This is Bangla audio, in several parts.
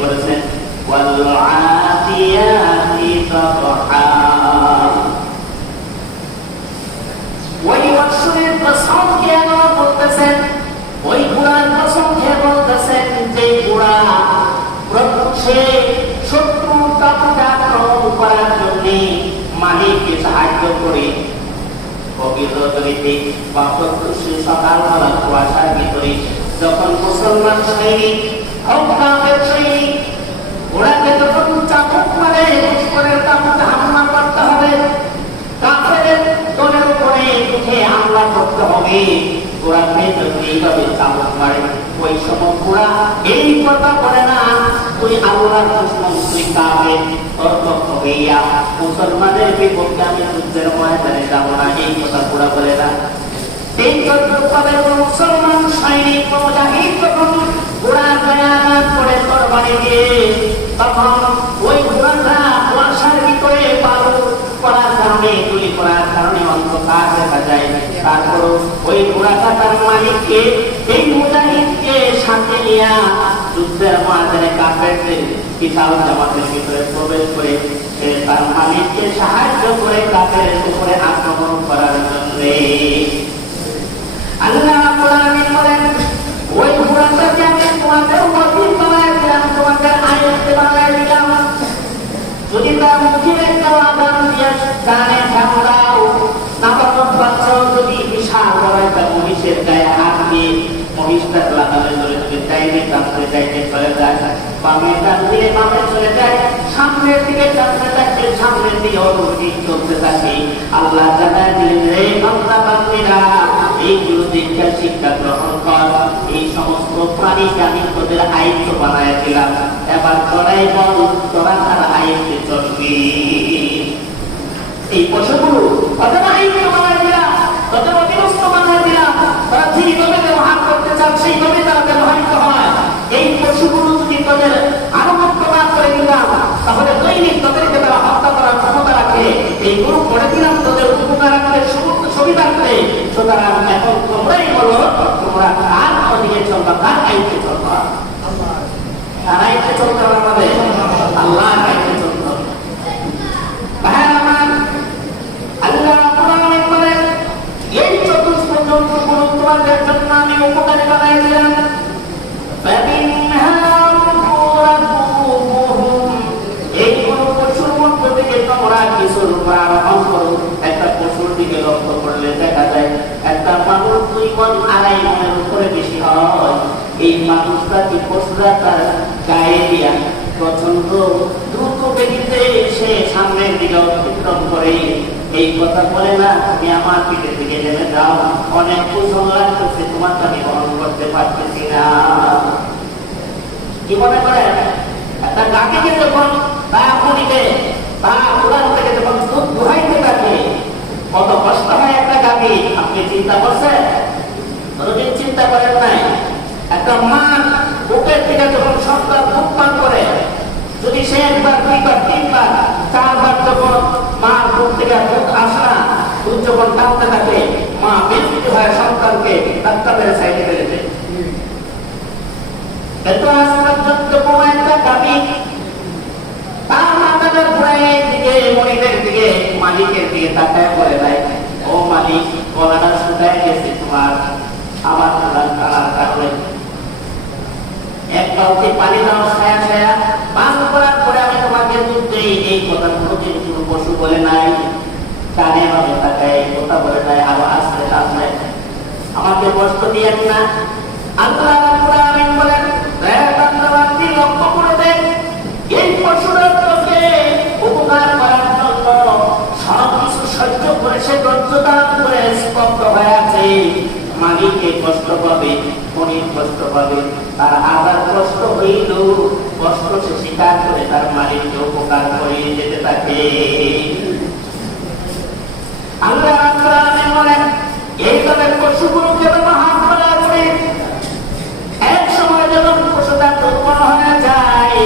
করেছেন ওয়াল আদিয়াতি দাবহা। ওই বৎসরের কসম খেয়ে আল্লাহ বলতেছেন, ওই ঘোড়ার কসম খেয়ে বলতেছেন যে ঘোড়া সে শত্রু কাপুকে আক্রমণ করার জন্য মালিককে সাহায্য করে গভীর রজনীতে বা প্রত্যুষে সকালবেলা কুয়াশার ভিতরে যখন মুসলমান সৈনিক কাফের সৈনিক ঘোড়াকে যখন চাবুক মারে দুশ্মনের তাবুতে হামলা করতে হবে, কাফের দলের উপরে উঠে হামলা করতে হবে, ঘোড়াকে যদি এইভাবে চাবুক মারে ওই সময় ঘোড়া এই কথা বলে না তুই আল্লাহর দুশমন, তুই কাফের, তোর পক্ষ হইয়া মুসলমানের বিপক্ষে আমি যুদ্ধের ময়দানে যাব না, এই কথা ঘোড়া বলে না। এই চতুর্পাদের মুসলমান সৈনিক মুজাহিদ যখন ঘোড়ার গায়ে আঘাত করে তরবারি দিয়ে, তখন ওই ঘোড়াটা কুয়াশার ভিতরে বালু পড়ার কারণে, তুলি পড়ার কারণে অন্ধকার দেখা যায়। তারপর ওই ঘোড়াটা তার মালিককে, এই মুজাহিদকে সাথে নিয়ে যুদ্ধের ময়দানে কাফেরদের বিশাল জামাতের ভিতরে প্রবেশ করে সে তার মালিককে সাহায্য করে কাফেরের উপরে আক্রমণ করার জন্য। আল্লাহ রাব্বুল আলামিন বলেন, ওই ঘোড়াটাকে আমি তোমাদের ওয়াজির বানায় দিলাম, তোমাদের আয়াতে বানায় দিলাম। যদি তার মুখে একটা আদান দিয়ে কানে ঠান্ডাও নাবালক বাচ্চাও যদি বিশাল বড় একটা মহিষের গায়ে হাত দিয়ে মহিষটা লাগালে ধরে যদি চাইলে টানতে চাইতে চলে যায়, বামে টান দিলে বামে চলে যায়, সামনের দিকে টানতে থাকলে সামনের দিকে অটোমেটিক চলতে থাকে। আল্লাহ জানায় দিলেন, রে বান্দা বান্দীরা, এইগুলো দীক্ষা শিক্ষা গ্রহণ কর, এই সমস্ত প্রাণীকে আমি তোদের আয়ত্ত বানায় দিলাম, এবার তোরাই বল তোরা তার আয়ত্তে চলবি। এই পশুগুলো তাদের আয়ত্ত বানায় দিলাম, তাদের অধীনস্থ বানায় দিলাম, তারা যেইভাবে ব্যবহার করতে চান সেইভাবে তারা ব্যবহৃত হয়। এই পশুগুলো যদি তাদের আনুগত্য না করে দিলাম, তাহলে দৈনিক তাদেরকে তারা হত্যা করার ক্ষমতা রাখে। এই গরু করে দিলাম তাদের উপকার রাখতে, সুবিধা রাখতে। সুতরাং এখন তোমরাই বলো, তোমরা কার অধীনে চলবা, কার আইতে চলবা? কার আইতে চলতে হবে? আমাদের আল্লাহর আইতে চলতে হবে। ভাই আমার, আল্লাহ কোরআনে বলেন, এই চতুষ্পদ জন্তুগুলো তোমাদের জন্য আমি উপকারী বানাই দিলাম। এইগুলো পশুর মধ্যে থেকে তোমরা কিছুর আরোহণ করো। একটা পশুর দিকে লক্ষ্য করলে দেখা যায় একটা মানুষ 2 মণ 2.5 মণের উপরে বেশি হয়। এই মানুষটা কি পশুরা তার গায়ে দিয়া প্রচন্ড দ্রুত গতিতে সে সামনের দিকে অতিক্রম করে। এই কথা বলে না, তুমি আমার পিঠের দিকে নেমে যাও, অনেক ওজন লাগতেছে, তোমাকে আমি বহন করতে পারতেছি না। কি মনে করেন একটা গাভীকে যখন আপনিকে বা কোরআন থেকে যখন দুধ দুহাইতে থাকে কত কষ্ট হয় একটা গাভী, আপনি চিন্তা করছেন? কোনদিন চিন্তা করেন নাই? একটা মা বুকের থেকে যখন সন্তান দুধ পান করে, যদি সে 1 বার 2 বার 3 বার 4 বার যখন মার বুক থেকে দুধ আসে না, দুধ যখন টানতে থাকে, মা বিরক্ত হয় সন্তানকে ডাক্তারের সাইডে ফেলে দেয়। কিন্তু আজ পর্যন্ত কোনো একটা গাভী তার মাথাটা ঘুরায় দিকে মনিদের দিকে মালিকের দিকে তাকায় বলে দেয়, ও মালিক, গলাটা শুকায় গেছে তোমার আবার কালার কারণে, এক বালতি পানি দাও, ছায়া ছায়া পান করার পরে আমি তোমাকে দুধ দিই। এই কথা কোনোদিন কোনো পশু বলে নাই। কানে ভাবে তাকায় কথা বলে নাই, আরো আসতে আসলে আমাকে কষ্ট দিয়েন না। আল্লাহ রাব্বুল আলামিন বলেন, হে বান্দাবান্দি লক্ষ্য করে দেখ, এই পশুরা তোকে উপকার করার জন্য সব কিছু সহ্য করে সে ধৈর্য ধারণ করে স্তব্ধ হয়ে আছে। মালিকে কষ্ট পাবে, মনির কষ্ট পাবে, তার আবার কষ্ট হইল, কষ্ট সে স্বীকার করে তার মালিককে উপকার করে যেতে থাকে। আল্লাহ রাব্বুল আলামিন বলেন, এইভাবে পশুগুলোকে ব্যবহার করা করে এক সময় যখন পশুটা দুর্বল হয়ে যায়,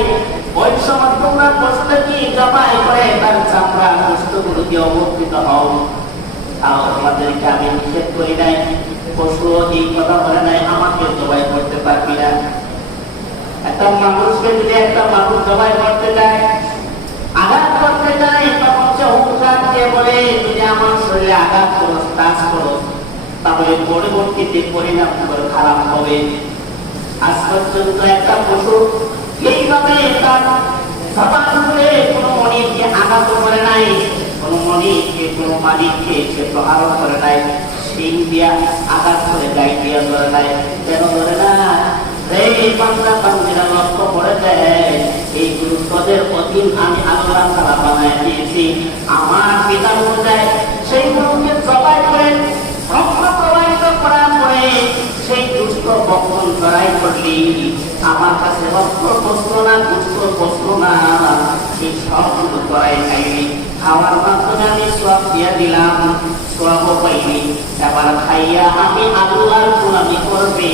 ওই সময় তোমরা পশুটাকে জবাই করে তার চামড়া গোশতগুলোকে অবস্থিত হও। তাও তোমাদেরকে আমি নিষেধ করি নাই, পশু এই কথা বলে নাই আমাকে জবাই করতে পারবি না। একটা মানুষকে মানুষকে যদি একটা মানুষ জবাই করতে যায়, আঘাত করতে যায়, তখন সে হুঙ্কার দিয়ে বলে যদি আমার শরীরে আঘাত করো, টাচ করো, তাহলে পরবর্তীতে পরিণাম করে খারাপ হবে। আজ পর্যন্ত একটা পশু এইভাবে তার জবান করে কোনো মনিরকে আঘাত করে নাই, কোনো মনিরকে কোনো মালিককে সে প্রহার করে নাই, সেই দিয়া আঘাত করে গাই দিয়া ধরে নাই। কেন ধরে না? এই বান্দা বান্দিরা লক্ষ্য করে দেয় এই গুরুত্বদের অধীন আমি আল্লাহ তাআলা বানায় দিয়েছি। আমার পিতা অনুযায়ী সেই গুরুকে জবাই করে রক্ত প্রবাহিত করার পরে সেই দুষ্ট বক্ষণ করাই করলি আমার কাছে রক্ত বসল না, দুষ্ট বসল না, সেই সবগুলো করাই খাইনি। খাওয়ার মাধ্যমে আমি সব দিয়া দিলাম, সব পাইনি। এবার খাইয়া আমি আল্লাহর গোলামি করবে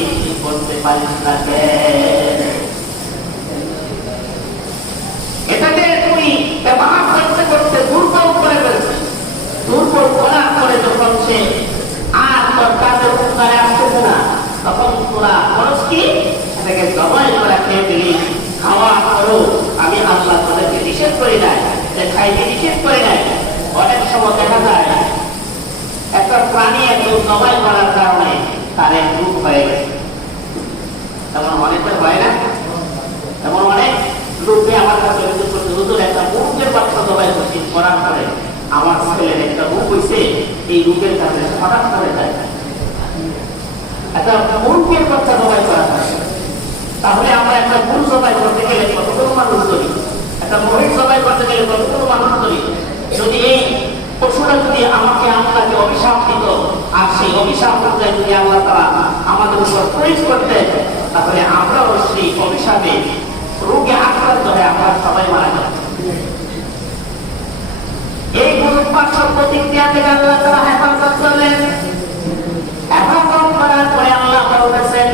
করতে পারিস না। এটাকে তুই ব্যবহার করতে করতে দুর্বল করে ফেলছিস। দুর্বল করার পরে যখন সে আর তোর কাজের উপকারে আসতেছে না, তখন তোরা খরচ কি এটাকে জবাই করে খেয়ে দিলি। খাওয়া করো, আমি আল্লাহ তোদেরকে নিষেধ করি নাই, খাইতে নিষেধ করি নাই। অনেক সময় দেখা যায় একটা প্রাণী একদম জবাই করার কারণে তার এক রূপ হয়ে গেছে। তেমন অনেকের হয় না? তেমন অনেক লোকে আমার কাছে অভিযোগ করতে, হুজুর একটা মুরগের বাচ্চা জবাই করছি, করার পরে আমার ছেলের একটা রূপ হয়েছে, এই রূপের কারণে হঠাৎ করে যায়। একটা মুরগের বাচ্চা জবাই করা হয়, তাহলে আমরা একটা গরু জবাই করতে গেলে কতগুলো মানুষ ধরি, একটা মহিষ জবাই করতে গেলে কতগুলো মানুষ ধরি। যদি এই পশুরা যদি আমাকে আপনাকে অভিশাপ দিত, আর সেই অভিশাপ অনুযায়ী যদি আল্লাহ তাআলা আমাদের উপর প্রয়োগ করতে, তাহলে আমরাও সেই অভিশাপে রোগে আক্রান্ত হয়ে আমরা সবাই মারা যাব। এই গরুর পার্শ্ব প্রতিক্রিয়া থেকে আল্লাহ তাআলা হেফাজত করলেন। হেফাজত করার পরে আল্লাহ বলতেছেন,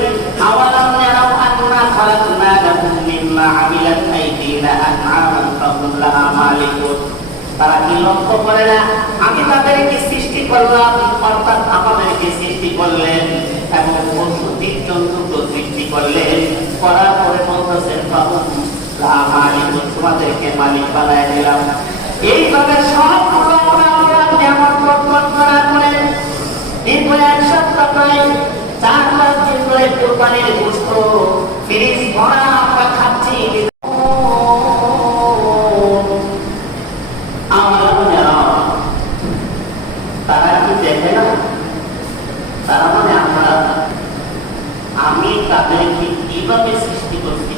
আওয়ালাম ইয়ারাউ আন্না খালাকনা লাহুম মিম্মা আমিলাত আইদিনা আনআমান ফাহুম লাহা মালিকুন। তারা কি লক্ষ্য করে না আমি তাদেরকে সৃষ্টি করলাম, অর্থাৎ আমাদেরকে সৃষ্টি করলেন এবং পশু জীবজন্তুকে সৃষ্টি করলেন, করার পরে বলতেছেন ফাহুম লাহা মালিকুন, তোমাদেরকে মালিক বানায় দিলাম। এইভাবে সবগুলো আমরা নিয়ামত বর্তমান করার পরে দীর্ঘ এক সপ্তাহ প্রায় 4-5 দিন ধরে কোরবানির গোশত ফ্রিজ ভরা আমরা খাচ্ছি। তারা কি দেখে না? তারা মানে আমি তাদেরকে কিভাবে সৃষ্টি করছি।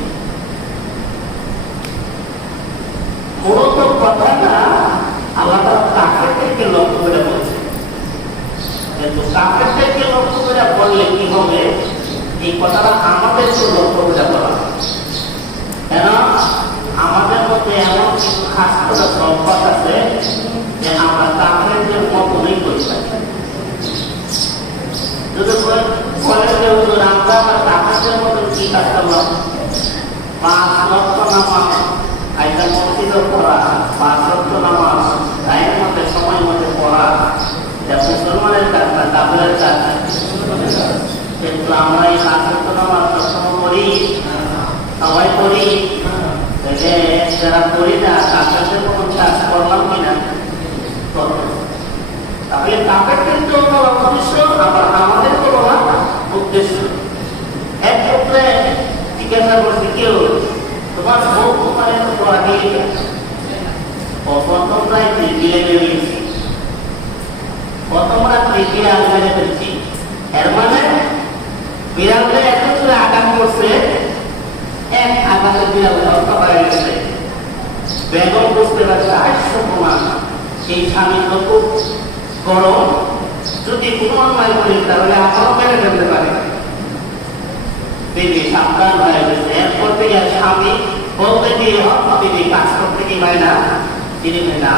মূলত কথাটা আল্লাহ কাফেরদেরকে লক্ষ্য করে বলছে, কিন্তু কাফেরদেরকে লক্ষ্য করে বললে কি হবে, এই কথাটা আমাদেরকে লক্ষ্য করে বলা। কেন? আমাদের মধ্যে এমন কিছু খাস করে সম্পদ আছে যে আমরা কাফেরদের মতনই করি থাকি। যদি বলেন আমরা আমার কাফেরদের মতন কি কাজ করলাম, 5 লক্ষ নামাজ আইটা মসজিদে পড়া, 5 লক্ষ নামাজ টাইমের মধ্যে সময় মধ্যে পড়া, এটা মুসলমানের কাজ না, কাফেরের কাজ। কিন্তু আমরা এই 5 লক্ষ নামাজ সবসময় করি, সবাই করি, যারা করি না কাফেরদের মতন কাজ করলাম কিনা। তাহলে কাফেরদের তো উদ্দেশ্য, আবার আমাদের তো উদ্দেশ্য। এক ক্ষেত্রে জিজ্ঞাসা করছি, কেউ তোমার বউ তোমার তো আগে প্রথম রাত্রে গিলে বেরিয়েছি, প্রথম রাত্রে গিয়ে আগে ফেলছি, এর মানে বিড়ালটা এত জোরে আঘাত করছে, এক আঘাতের বিড়াল হত্যা হয়ে গেছে। বেগম বুঝতে পারছে আশ্চর্য প্রমাণ এই স্বামী তো খুব গরম, যদি কোনো অন্যায় করি তাহলে আমারও মেরে ফেলতে পারে। দিদি সাবধান হয়ে গেছে। এরপর থেকে স্বামী বলতে গিয়ে দিদি কাজ করতে কি হয় না, দিদি না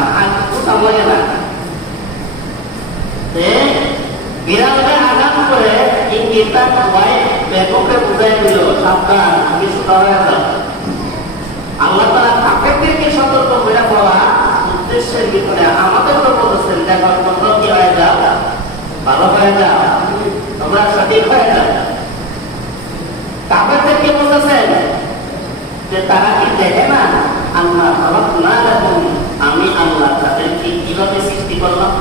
কোথাও বলে না। বিড়ালকে আঘাত করে ইঙ্গিতটা সবাই ব্যাপককে বুঝাই দিল, সাবধান আমি সুতা হয়ে যাও। আল্লাহ তাআলা কাফেরদেরকে সতর্ক করে বলা উদ্দেশ্যের ভিতরে আমাদেরকে বলেছেন, দেখো তোমরা কি হয়ে যাও, ভালো হয়ে যাও, তোমরা সঠিক হয়ে যাও। কাফেরদেরকে বলতেছেন যে তারা কি দেখে না আল্লাহ খালাকনাকুম, আমি আল্লাহ তাদেরকে কিভাবে সৃষ্টি করলাম।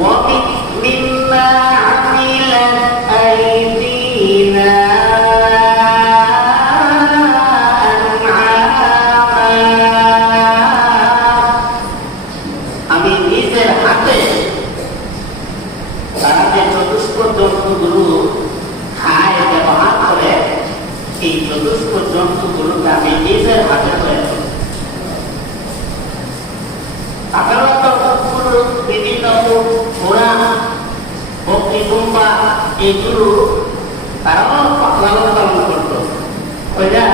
وَمِمَّا عَمِلَتْ أَيْدِينَا আমি নিজের হাতে তারা যে চতুষ্প জন্তুগুলো খায় ব্যবহার করে, এই চতুষ্প জন্তুগুলোকে আমি নিজের হাতে তৈরি করি। বিভিন্ন ঘোড়া, বকরি, দুম্বা এগুলো তারাও লালন পালন করত। ওইটা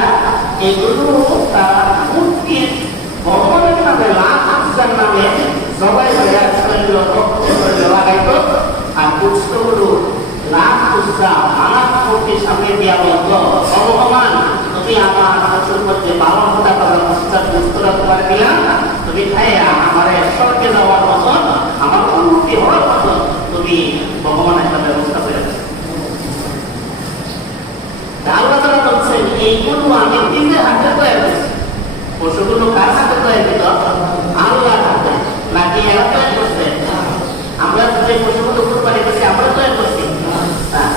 এগুলো তারা মূর্তির ভগবানের নামে লাখ হাজার নামে সবাই লাগাইত। আর পুষ্পগুলো লাখ উৎসাহ মানব মূর্তির সামনে দিয়া বলতো, ভগবান তুমি আমার পশুর মধ্যে 12টা উৎসাহ পুস্তরা তোমার দিলাম, তুমি খাইয়া আমার স্বর্গে যাওয়ার মতন, আমার উন্নতি হওয়ার মতন তুমি ভগবান একটা ব্যবস্থা করে দেবে। আল্লাহ তাআলা বলছেন এইগুলো আমি নিজের হাতে তৈরি করেছি। পশুগুলো কার হাতে তৈরি দিত? আল্লাহর হাতে। নাকি এরা তৈরি করছে? আমরা যে পশুগুলো কুরবানি করছি আমরা তৈরি করছি?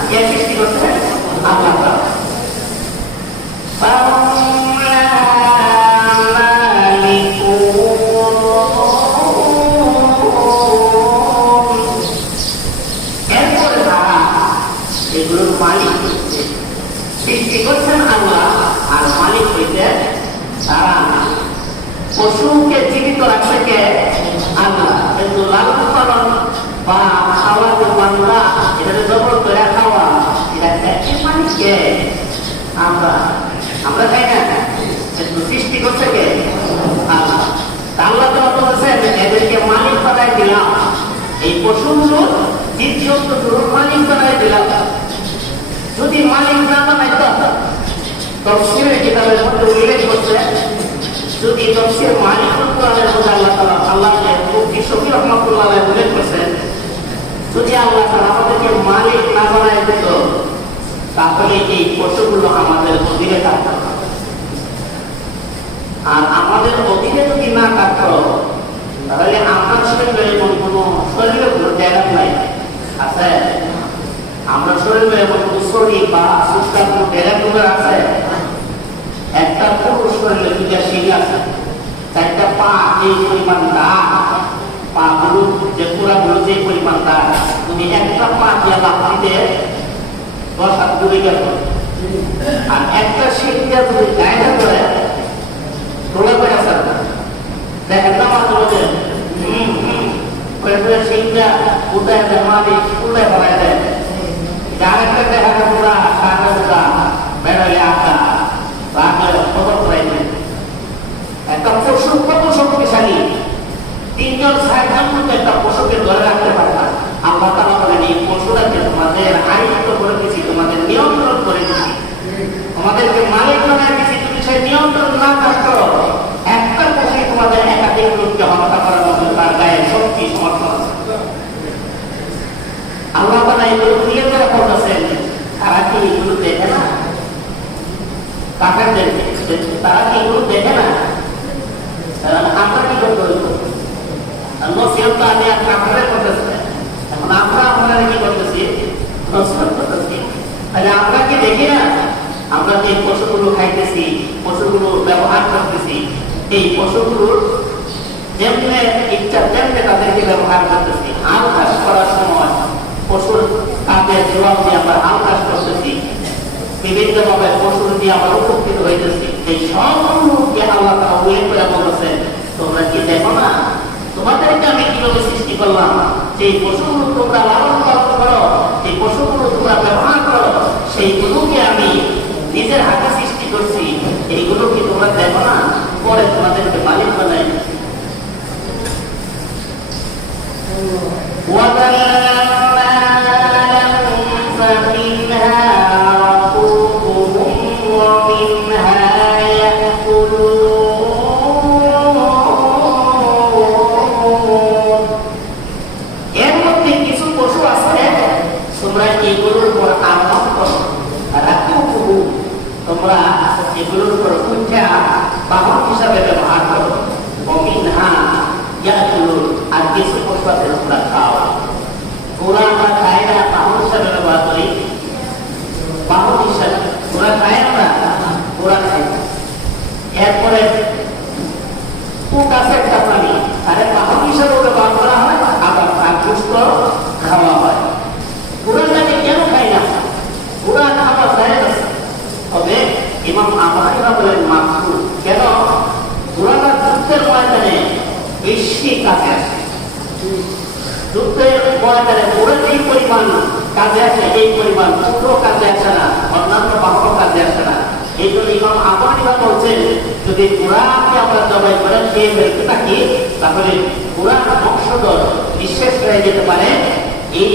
কে সৃষ্টি করছে? আল্লাহ তাআলা। এগুলোর মালিক সৃষ্টি করছেন আল্লাহ, আর মালিক হইতে তারা। পশুকে জীবিত রাখছে কে? আল্লাহ। কিন্তু লালন পালন বা খাওয়া যে বান্দা, এটা জবর করে খাওয়া, এটা একই মালিককে আমরা আমরা খাই না, কিন্তু সৃষ্টি করছে কে? আল্লাহ। আল্লাহ তো বলছেন এদেরকে মালিক বানাই দিলাম, এই পশুগুলো জীবজন্তুগুলোর মালিক বানাই দিলাম। যদি মালিক না বানাইত, তাফসীরের কিতাবের মধ্যে উল্লেখ করছে, যদি তাফসীর মালিকুল কোরআনের মধ্যে আল্লাহকে মুফতি শফি রহমাতুল্লাহ আলাইহি উল্লেখ করেছেন, যদি আল্লাহ তাআলা আমাদেরকে মালিক না বানাই দিত, তাহলে এই পশুগুলো আমাদের অধীনে থাকত। আর আমাদের অধীনে যদি না থাকত, তাহলে আমার শরীরে এমন কোনো শরীরে কোনো জায়গা নাই আছে। আমরা শরীরে এমন কোনো শরীর বা সুস্থার কোনো জায়গা আছে। একটা পুরুষ শরীরে দুইটা সিঁড়ি আছে, 4টা পা এই পরিমাণ দাঁত, পা গুলো যে পুরাগুলো যে পরিমাণ দাঁত, তুমি একটা পা দিয়ে লাফ দিতে 10 হাত দূরে গেল। আর একটা সিঁড়িটা যদি গায়ে করে তোলা করে আসা দেখেন না মাত্র সিঁড়িটা উদয় দেয়, মাটি উদয় করায় দেয়। আরেকটা দেখা যায় পুরা সারা পুরা বেড়ালে আঁকা রাখলে খবর করাই দেয়। একটা পশু কত শক্তিশালী, 3জন 4জন মতো একটা পশুকে ধরে রাখতে পারে না। আল্লাহ তাআলা বলেন এই পশুটাকে তোমাদের আয়ত্ত করে দিয়েছি, তোমাদের নিয়ন্ত্রণ করে দিয়েছি, তোমাদেরকে মালিক বানায় দিয়েছি। তুমি সেই নিয়ন্ত্রণ না থাকতো, একটা পশু তোমাদের একাধিক লোককে হত্যা করার মতো তার গায়ে শক্তি সমর্থন আছে। আল্লাহ তাআলা এগুলো উল্লেখ করে বলতেছেন, তারা কি এগুলো দেখে না? কাফেরদেরকে তারা কি এগুলো দেখে না? আমরা কি করবো? নসিহত আমি আর কাফেরের করতেছে। এখন আমরা কি করতেছি? নসিহত করতেছি। তাহলে আমরা কি দেখি না? আমরা যে পশুগুলো খাইতেছি, পশুগুলো ব্যবহার করতেছি, এই পশুগুলোর যেমনে ইচ্ছা তেমনি তাদেরকে ব্যবহার করতেছি। আল চাষ করার সময় পশুর তাদের জবাব দিয়ে আমরা আল চাষ করতেছি, বিভিন্নভাবে পশুর দিয়ে আমরা উপকৃত হইতেছি। এই সবগুলোকে আল্লাহ তাআলা উল্লেখ করে বলতেছেন, তোমরা কি দেখো না তোমাদেরকে আমি কিভাবে সৃষ্টি করলাম? যে পশুগুলো তোমরা লালন পালন করো, এই পশুগুলো তোমরা ব্যবহার করো, সেইগুলোকে আমি নিজের হাতে সৃষ্টি করছি। এইগুলো কি তোমরা দেখো না? পরে তোমাদেরকে মালিক বানাই। এর মধ্যে কিছু পশু আছে তোমরা এইগুলোর উপর আরোহণ করো, তোমরা এগুলোর উপর উঠা বাহন হিসাবে ব্যবহার করো। অমিনহা ইয়াকুলুন, আর কিছু পশুদের তোমরা খাও। ঘোড়া আমরা খাই না, বাহন হিসাবে ব্যবহার করি। বাহন হিসাবে ঘোড়া খাই আমরা, ঘোড়া খাই। এরপরে উট আছে একটা প্রাণী, তাদের বাহন হিসাবে ব্যবহার করা হয়, আবার তার গোশত খাওয়া হয়। ঘোড়াটাকে কেন খাই না? ঘোড়া খাওয়া যায় না, তবে ইমাম আবু হানিফা বলেন মাকরুহ। কেন? ঘোড়াটা যুদ্ধের ময়দানে বেশি কাজে আসে। যুদ্ধের ময়দানে ঘোড়া যেই পরিমাণ কাজে আসে, এই পরিমাণ উটও কাজে আসে না, অন্যান্য বাহনও কাজে আসে না। এই জন্য ইমাম আবু হানিফা বলছেন, যদি ঘোড়াকে আমরা জবাই করে খেয়ে ফেলতে থাকি, তাহলে ঘোড়ার বংশধর নিঃশেষ হয়ে যেতে পারে। এই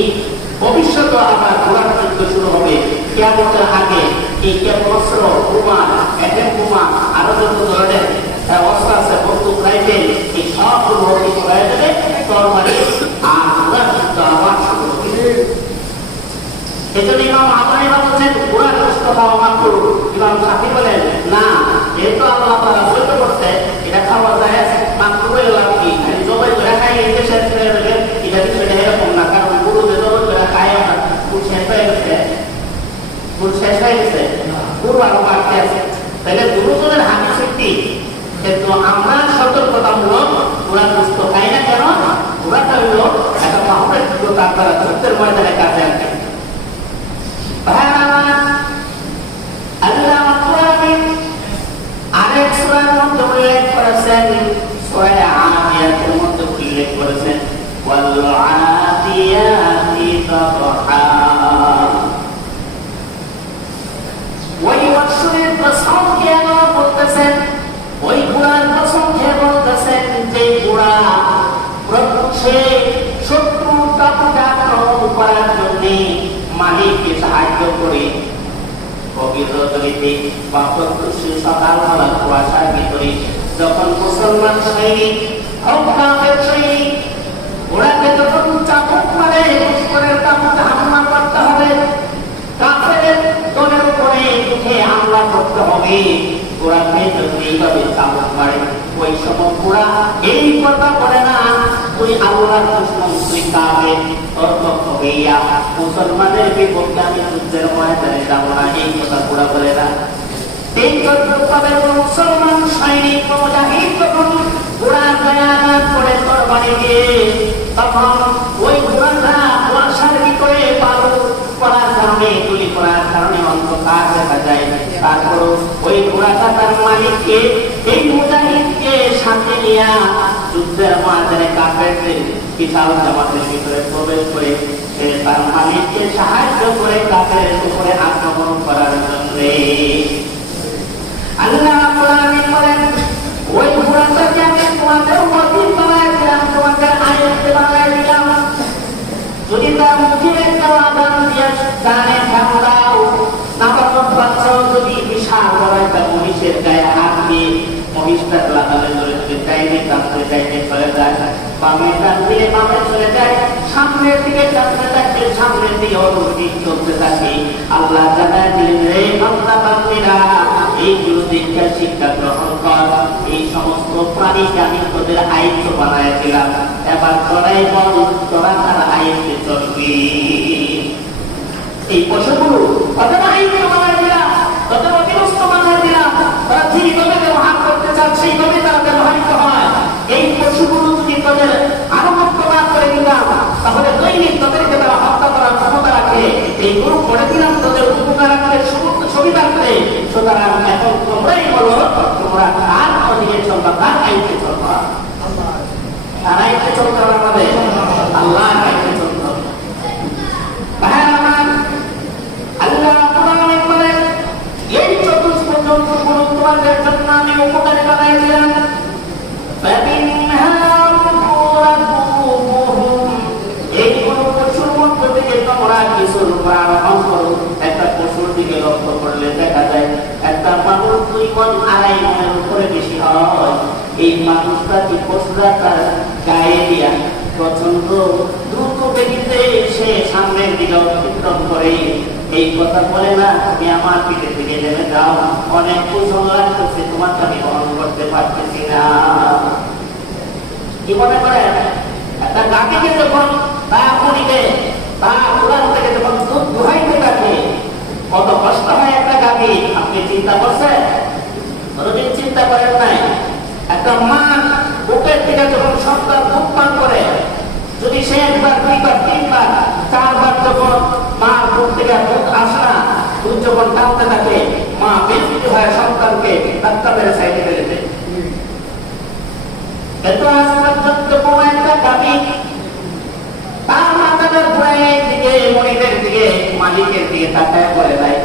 ভবিষ্যতে আবার ঘোড়ার যুদ্ধ শুরু হবে কিয়ামতের আগে। এই ক্ষেপণাস্ত্র, বোমা, অ্যাটম বোমা, আরো যত ধরনের অস্ত্র আছে, বন্দুক, রাইফেল, এই সবগুলো ভর্তি হয়ে যাবে তরবারি, আর ঘোড়ার যুদ্ধ আবার শুরু হবে। এই জন্য ইমাম আবু হানিফা বলছেন ঘোড়ার গোশত খাওয়া মাকরুহ। ইমাম শাফিঈ বলেন না, যেহেতু আল্লাহ তাআলা বৈধ করতে, এটা খাওয়া যায়, মাকরুহ এর লাভ কি? জবাই করে খাই এতে শেষ হয়ে যাবে, এটা বিষয়টা এরকম না। কারণ গরু যে জবাই করে খাই আমরা, গুড় শেষ হয়ে গেছে, গুড় শেষ হয়ে গেছে, গুড় আরো বাড়তে আছে। তাহলে গুরুজনের হাদিস সত্যি, কিন্তু আমরা সতর্কতামূলক ঘোড়ার গোশত খাই না। কেন? ঘোড়াটা হইল একটা বাহনের যুদ্ধ, তার দ্বারা যুদ্ধের ময়দানে কাজে আসে। আল্লাহ আরেক সূরার মধ্যে উল্লেখ করেছেন, সূরা আদিয়াতের মধ্যে উল্লেখ করেছেন ওয়াল আদিয়াতি দাবহা। ওই বৎসরের কসম খেয়ে আল্লাহ বলতেছেন, ওই ঘোড়ার কসম খেয়ে বলতেছেন যে ঘোড়া প্রত্যক্ষে শত্রুকে আক্রমণ করার জন্য মালিককে সাহায্য করে গভীর রজনীতে বা প্রত্যুষে সকালবেলা কুয়াশার ভিতরে যখন মুসলমান সৈনিক কাফের সৈনিক ঘোড়াকে যখন চাবুক মারে, দুশমনের তাঁবুতে হামলা করতে হবে, কাফের দলের উপরে উঠে হামলা করতে হবে, ঘোড়াকে যখন এইভাবে চাবুক মারে, ওই সময় ঘোড়া এই কথা বলে না তুই আল্লাহর দুশমন, তুই কাফের, তোর পক্ষ হইয়া মুসলমানের বিপক্ষে আমি যুদ্ধের ময়দানে যাব না, এই কথা ঘোড়া বলে না। এই তদ্রুপভাবে মুসলমান সৈনিক মুজাহিদ যখন ঘোড়ার গায়ে আঘাত করে তরবারি দিয়ে, তখন ওই ঘোড়াটা কুয়াশার ভিতরে বালু পড়ার কারণে, গুলি পড়ার কারণে অন্ধকার দেখা যায়। তারপর ওই ঘোড়াটা তার মালিককে, এই মুজাহিদকে সাথে নিয়ে যুদ্ধের ময়দানে কাফেরদের বিশাল জামাতের ভিতরে প্রবেশ করে সে তার মালিককে সাহায্য করে কাফেরের উপরে আক্রমণ করার জন্য। আল্লাহ রাব্বুল আলামিন বলেন, ওই ঘোড়াটাকে আমি তোমাদের ওয়াজিব বানায় দিলাম, তোমাদের আয়াতে বানায় দিলাম। যদি তার মুখে একটা আযান দিয়ে কানে ঠান্ডাও নাবালক বাচ্চাও যদি বিশাল বড় একটা মহিষের গায়ে হাত দিয়ে মহিষটা লাগালে ধরে যদি টাইমে টানতে টাইমে চলে যায়, বামে টান দিয়ে বামে চলে যায়, সামনের দিকে টানতে থাকলে সামনের দিকে অটোমেটিক চলতে থাকে। আল্লাহ জানায় দিলেন, রে বান্দা বান্দিরা, এইগুলো দীক্ষা শিক্ষা গ্রহণ কর, এই সমস্ত প্রাণীকে আমি তোদের আয়ত্ত বানায় দিলাম, এবার তোরাই বল তোরা তার আয়ত্তে চলবি। এই পশুগুলো তাদের আয়ত্তে বানায় দিলাম, তাদের অধীনস্থ বানায় দিলাম, তারা যেইভাবে ব্যবহার করতে চান সেইভাবে তারা ব্যবহৃত হয়। এই পশুগুলো যদি তাদের আনুগত্য না করে দিলাম, তাহলে দৈনিক তাদেরকে তারা হত্যা করার ক্ষমতা রাখে। এই গরু করে দিলাম তাদের উপকার রাখতে, সমস্ত সুবিধা রাখতে। সুতরাং এখন তোমরাই বলো, তোমরা কার অধীনে চলবা, কার আইতে চলবা? কার আইতে চলতে হবে? আমাদের আল্লাহর আইতে চলতে হবে। আল্লাহ বলেন, এই চতুষ্পদ জন্তুগুলো তোমাদের জন্য আমি উপকারী বানাই দিলাম। এইগুলো পশুর মধ্য থেকে তোমরা কিছু গ্রহণ করো। একটা পশুর দিকে লক্ষ্য করলে দেখা যায় একটা মানুষ 2 মণ 2.5 মণের উপরে বেশি হয়। এই মানুষটা কি পশুরা তার গায়ে দিয়া প্রচন্ড দ্রুত গতিতে সে সে সামনের দিকে অতিক্রম করে এই কথা বলে না, তুমি আমার পিঠে থেকে নেমে যাও, অনেক ওজন লাগতেছে, তোমাকে আমি বহন করতে পারতেছি না। কি মনে করেন একটা গাভীকে যখন তার মুড়িতে তার উড়ান থেকে যখন দুধ দুহাইতে থাকে কত কষ্ট হয় একটা গাভী, আপনি চিন্তা করছেন? কোনদিন চিন্তা করেন নাই? একটা মা বুকের থেকে যখন সন্তান দুধ পান করে, যদি সে একবার দুইবার তিনবার চারবার যখন মার বুক থেকে দুধ আসে না, দুধ যখন টানতে থাকে, মা বিরক্ত হয় সন্তানকে ধাক্কা মেরে সাইডে ফেলে দেয়। এত আজ পর্যন্ত কোনো একটা গাভী তার মাথাটা ঘুরে দিকে মনিদের দিকে মালিকের দিকে তাকায় বলে দেয়,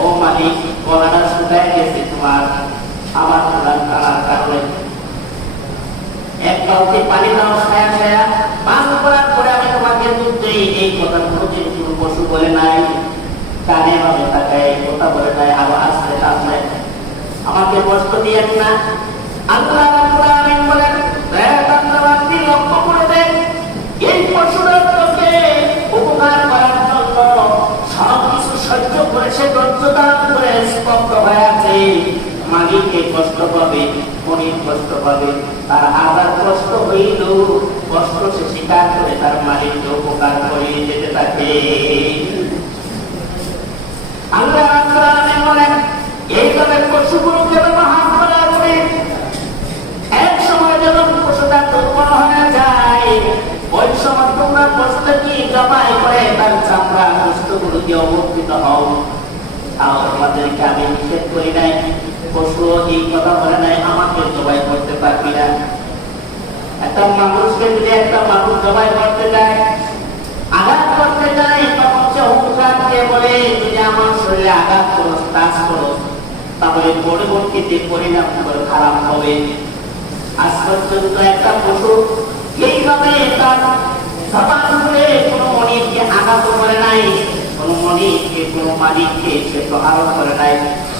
ও মালিক, গলাটা শুকায় গেছে তোমার আমার উড়ান টানার কারণে, এক বালতি পানি দাও, ছায়া ছায়া পান করার পরে আমি তোমাকে দুধ দিই। এই কথা কোনোদিন কোনো পশু বলে নাই, কানে ভাবে তাকায় এই কথা বলে নাই। আবার আসতে আসলে আমাকে কষ্ট দিয়েন না। আল্লাহ রাব্বুল আলামিন বলেন, বান্দাবান্দি লক্ষ্য করে দেন, এই পশুরাকে উপকার করার জন্য সব কিছু সহ্য করে সে ধৈর্য ধারণ করে স্তব্ধ হয়ে আছে। মালিককে কষ্ট পাবে, মনির কষ্ট পাবে, তার আবার কষ্ট হইল, কষ্ট সে স্বীকার করে তার মালিককে উপকার করে যেতে থাকে। আল্লাহ রাব্বুল আলামিন বলেন, এইভাবে পশুগুলোকে ব্যবহার করা করে এক সময় যখন পশুটা দুর্বল হয়ে যায়, ওই সময় তোমরা পশুটাকে জবাই করে তার চামড়া গোশতগুলোকে অবস্থিত হও। তাও তোমাদেরকে আমি নিষেধ করি নাই, পশু এই কথা বলে নাই আমাকে জবাই করতে পারবি না। একটা মানুষকে যদি একটা মানুষ জবাই করতে যায়, আঘাত করতে যায়, তখন সে হুঙ্কার দিয়ে বলে, যদি আমার শরীরে আঘাত করো, টাচ করো, তাহলে পরবর্তীতে পরিণাম খারাপ হবে। আজ পর্যন্ত একটা পশু এইভাবে তার জবান খুলে কোনো মনিরকে আঘাত করে নাই, কোনো মনিরকে কোনো মালিককে সে প্রহার করে নাই,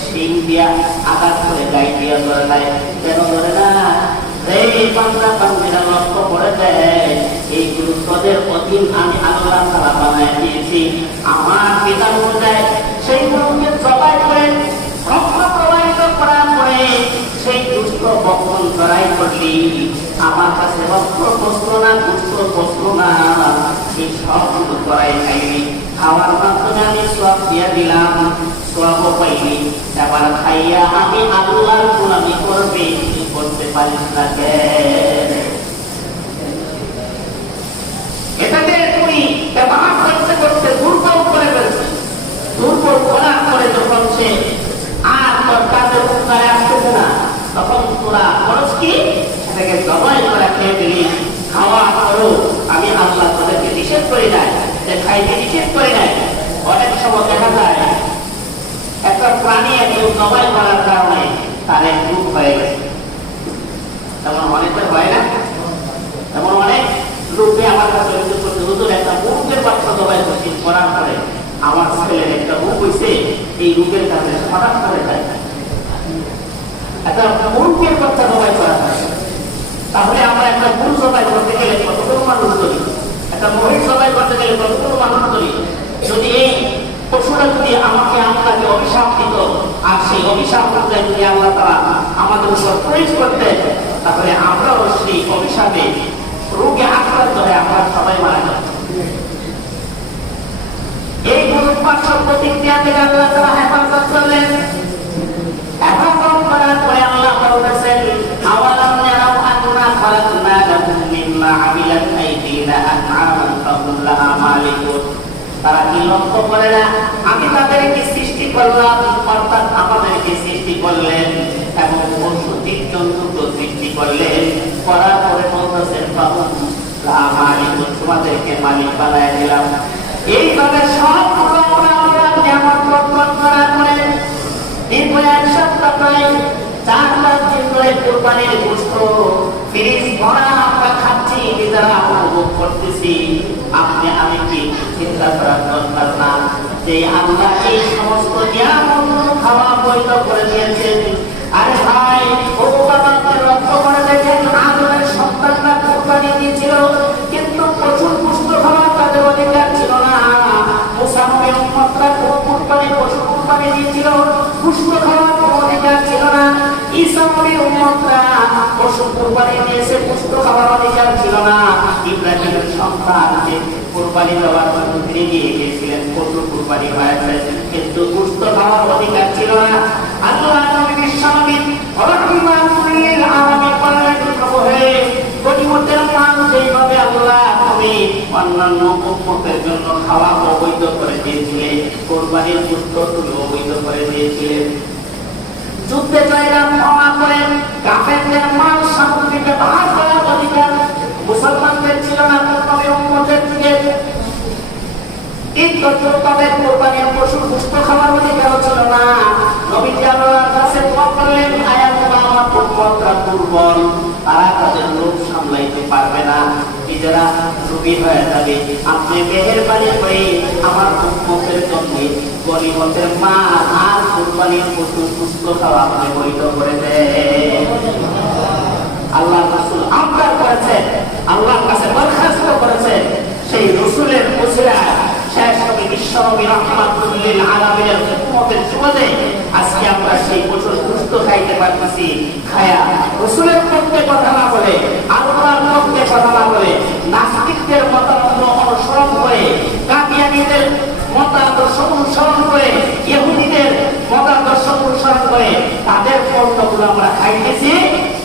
শিং দিয়া আঘাত করে গাই দিয়া ধরে নাই। কেন ধরে না? এই বান্দা বান্দিরা লক্ষ্য করে দেয়, এইগুলো তোদের অধীন আমি আল্লাহ তাআলা বানায় দিয়েছি। আমার বিধান অনুযায়ী সেইগুলোকে জবাই করে রক্ত প্রবাহিত করার পরে সেই দুষ্ট বক্ষণ জড়াই করলি, আমার কাছে রক্ত বসলো না, দুষ্ট বসলো না, সেই সবগুলো জড়াই খাইনি, খাওয়ার মাধ্যমে আমি সব দিয়া দিলাম, সব পাইনি, এবার খাইয়া আমি আল্লাহর গোলামি করবে, করতে পারিস না কেন? এটাকে তুই ব্যবহার করতে করতে দুর্বল করে ফেলছিস। দুর্বল করার পরে যখন সে আর তোর কাছে উপকারে আসতেছে না, তখন তোরা খরচ কি এটাকে জবাই করে খেয়ে দিলি। খাওয়া করো, আমি আল্লাহ তোদেরকে নিষেধ করি নাই, খাইতে নিষেধ করি নাই। অনেক সময় দেখা যায় একটা প্রাণী একটু জবাই করার কারণে তার এক রূপ হয়ে গেছে, তেমন অনেকের হয় না? তেমন অনেক লোকে আমার কাছে অভিযোগ করতে, হুজুর একটা মুরগের বাচ্চা জবাই করছি, করার পরে আমার ছেলের একটা রূপ হয়েছে, এই রূপের কাছে হঠাৎ করে যায়। একটা মুরগের বাচ্চা জবাই করা হয়, তাহলে আমরা একটা গরু জবাই করতে গেলে কতগুলো মানুষ ধরি, একটা মহিষ জবাই করতে গেলে কতগুলো মানুষ ধরি। যদি এই পশুরা যদি আমাকে আপনাকে অভিশাপ দিত, আর সেই অভিশাপ অনুযায়ী যদি আল্লাহ তাআলা আমাদের উপর প্রয়োগ করতেন, তাহলে আমরাও সেই অভিশাপে রোগে আক্রান্ত হয়ে আমরা সবাই মারা যাব। এই গরুর পার্শ্ব প্রতিক্রিয়া থেকে আল্লাহ তাআলা হেফাজত করলেন। হেফাজত করার পরে আল্লাহ বলতেছেন, আওয়ালাম ইয়ারাউ আন্না খালাকনা লাহুম মিম্মা আমিলাত আইদিনা আনআমান ফাহুম লাহা মালিকুন। তারা কি লক্ষ্য করে না, আমি তাদেরকে সৃষ্টি করলাম, অর্থাৎ আমাদেরকে সৃষ্টি করলেন এবং পশু জীবজন্তুকে সৃষ্টি করলেন, করার পরে বলতেছেন ফাহুম লাহা মালিকুন, তোমাদেরকে মালিক বানায় দিলাম। এইভাবে সবগুলো আমরা নিয়ামত বর্তন করার পরে দীর্ঘ এক সপ্তাহ প্রায় 4-5 দিন ধরে কুরবানির গোশত ফ্রিজ ভরা আমরা খাচ্ছি, নিজেরা উপভোগ করতেছি। আপনি আমি কি চিন্তা করার দরকার না যে আল্লাহ এই সমস্ত নিয়ামত খাওয়া বৈধ করে দিয়েছেন? আরে ভাই, ও বাবাকে লক্ষ্য করে দেখেন, আদমের সন্তানরা কুরবানি দিয়েছিল, কিন্তু প্রচুর পুষ্ট খাওয়ার তাদের অধিকার ছিল না। বিশ্বনবীর উম্মতরা পশু কুরবানি দিয়েছে, গোশত খাওয়ার অধিকার ছিল না। ইব্রাহিমের সন্তানকে কুরবানি দেওয়ার জন্য তিনি নিয়ে গিয়েছিলেন, পশু কুরবানি হয়েছে, কিন্তু গোশত খাওয়ার অধিকার ছিল না। আল্লাহ নবী বিশ্বনবী রাহমাতুল আলামিন বলেন, প্রভু হে, গনিমতের মাল যেইভাবে আল্লাহ তুমি অন্যান্য উম্মতের জন্য খাওয়া অবৈধ করে দিয়েছিলে, কুরবানির গোশত তুমি অবৈধ করে দিয়েছিলে। যুদ্ধে জয়লাভ হওয়া করে কাফেরদের মাল সামগ্রী ব্যবহার করার অধিকার মুসলমানদের ছিল না, তবে উম্মতের যুগে কিন্তু তবে কুরবানির পশুর গোশত খাওয়ার অধিকার ছিল না। নবীজি আল্লাহর কাছে দোয়া করলেন, আয় আল্লাহ, আমার উম্মতরা দুর্বল, তারা তাদের লোভ সামলাইতে পারবে না, নিজেরা রুগী হয়ে যাবে, আপনি মেহেরবানি করে আমার উম্মতের জন্য গনিমতের মাল আর কুরবানির পশুর গোশত খাওয়া আপনি বৈধ করে দেন। আল্লাহ রাসূল আমদার করেছেন, আল্লাহর কাছে দরখাস্ত করেছেন, সেই রাসূলের উসিলায় শেষ নবী বিশ্বনবী রাহমাতুল লিল আলামিনের উম্মতের সুবাদে আজকে আমরা সেই পশুর গোশত খাইতে পারতেছি। খায়া রাসূলের পক্ষে কথা না বলে, আল্লাহর পক্ষে কথা না বলে, নাস্তিকদের মতামত অনুসরণ করে, কাদিয়ানীদের মতাদর্শ অনুসরণ করে, ইহুদিদের মতাদর্শ অনুসরণ করে তাদের পণ্যগুলো আমরা খাইতেছি,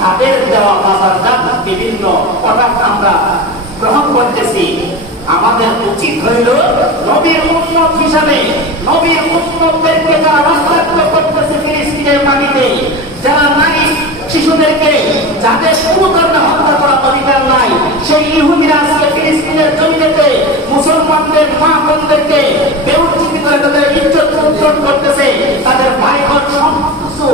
তাদের দেওয়া বাজারজাত বিভিন্ন প্রোডাক্ট আমরা গ্রহণ করতেছি। আমাদের উচিত হইল নবীর উম্মত হিসাবে, নবীর উম্মতদেরকে যারা রক্তাক্ত করতেছে ফিলিস্তিনের মাটিতে, যারা নারী শিশুদেরকে যাদের কোনো কারণে হত্যা করার অধিকার নাই, সেই ইহুদিরা আজকে ফিলিস্তিনের জমিতে মুসলমানদের মা বোনদেরকে বেউজ্জতি করে তাদের ইজ্জত লুণ্ঠন করতেছে, তাদের ভাইঘর সবকিছু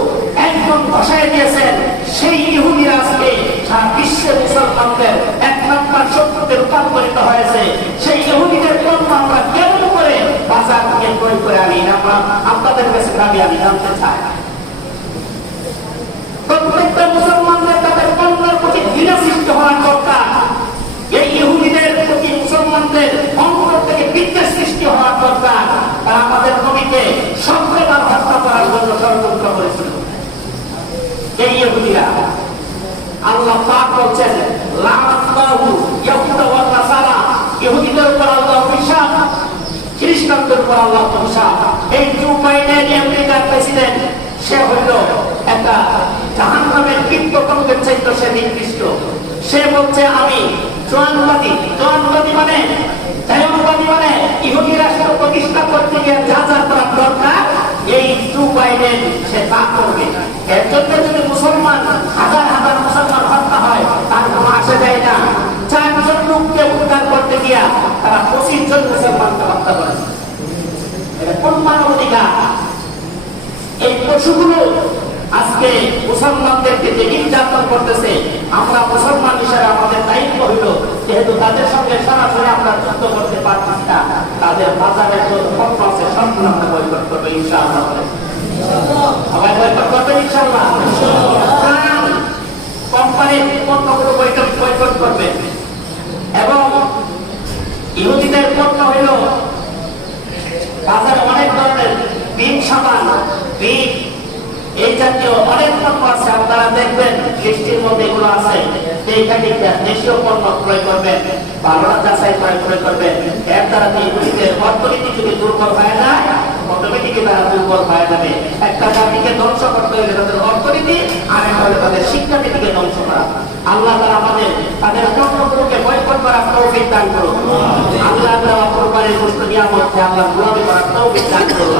একদম ধসায় দিয়েছেন। সেই ইহুদিরা আজকে সারা বিশ্বের মুসলমানদের এক নম্বর শত্রুতে রূপান্তরিত হয়েছে। সেই ইহুদিদের পণ্য আমরা কেমন করে বাজার থেকে ক্রয় করে আনি, আমরা আপনাদের কাছে দাবি আমি জানতে চাই। প্রত্যেকটা মুসলমানদের তাদের পণ্যের প্রতি ঘৃণা সৃষ্টি হওয়ার দরকার। এই ইহুদিদের প্রতি মুসলমানদের অন্তর থেকে বিদ্বেষ সৃষ্টি হওয়ার দরকার। তারা আমাদের নবীকে সভ্যতার হত্যা করার জন্য ষড়যন্ত্র করেছিল। এই ইহুদিরা, আল্লাহ পাক বলছেন, লাআনাল্লাহু ইয়াহুদা ওয়ান নাসারা, ইহুদিদের উপর আল্লাহ অভিশাপ, খ্রিস্টানদের উপর আল্লাহ অভিশাপ। এই জো বাইডেন আমেরিকার প্রেসিডেন্ট, সে হইল একটা জাহান্নামের কীটপতঙ্গের চাইতে সে নিকৃষ্ট। সে বলছে আমি জোয়ানবাদী। জোয়ানবাদী মানে, জায়নবাদী মানে ইহুদি রাষ্ট্র প্রতিষ্ঠা করতে গিয়ে যা যা করার দরকার এই জো বাইডেন সে তা করবে। এর জন্য যদি মুসলমান হাজার হাজার মুসলমান হত্যা হয় তার কোনো আসে যায় না। 4 জন লোককে উদ্ধার করতে গিয়া তারা 25 জন মুসলমানকে হত্যা করেছে। এটা কোন মানবাধিকার? এই পশুগুলো আজকে মুসলমানদেরকে যে নির্যাতন করতেছে, আমরা মুসলমান হিসেবে আমাদের দায়িত্ব হইল, যেহেতু তাদের সঙ্গে সরাসরি আমরা যুদ্ধ করতে পারতেছি না, তাদের বাজারের যত পণ্য আছে সবগুলো আমরা বয়কট করবো ইনশাআল্লাহ। সবাই বয়কট করবেন ইনশাআল্লাহ। কোম্পানির পণ্যগুলো বয়কট করবে। এবং ইহুদিদের পণ্য হইল বাজারে অনেক ধরনের বিন সাবান, বিন, এই জাতীয় অনেক পণ্য আছে, আপনারা দেখবেন লিস্টের মধ্যে এগুলো আছে। এইখানে দেশীয় পণ্য ক্রয় করবেন, ভালোটা যাচাই ক্রয় করবেন। এর দ্বারা ইহুদিদের অর্থনীতি যদি দুর্বল হয়ে যায়, অটোমেটিকলি তারা দুর্বল হয়ে যাবে। একটা জাতিকে ধ্বংস করতে হলে তাদের অর্থনীতি, আর একটা হলে তাদের শিক্ষানীতিকে ধ্বংস করা। আল্লাহ তাআলা আমাদের তাদের পণ্যগুলোকে বয়কট করার তৌফিক দান করুন। আল্লাহ তাআলা কুরবানির গোশত নিয়ামত আল্লাহ গোলামি করার তৌফিক দান করুন।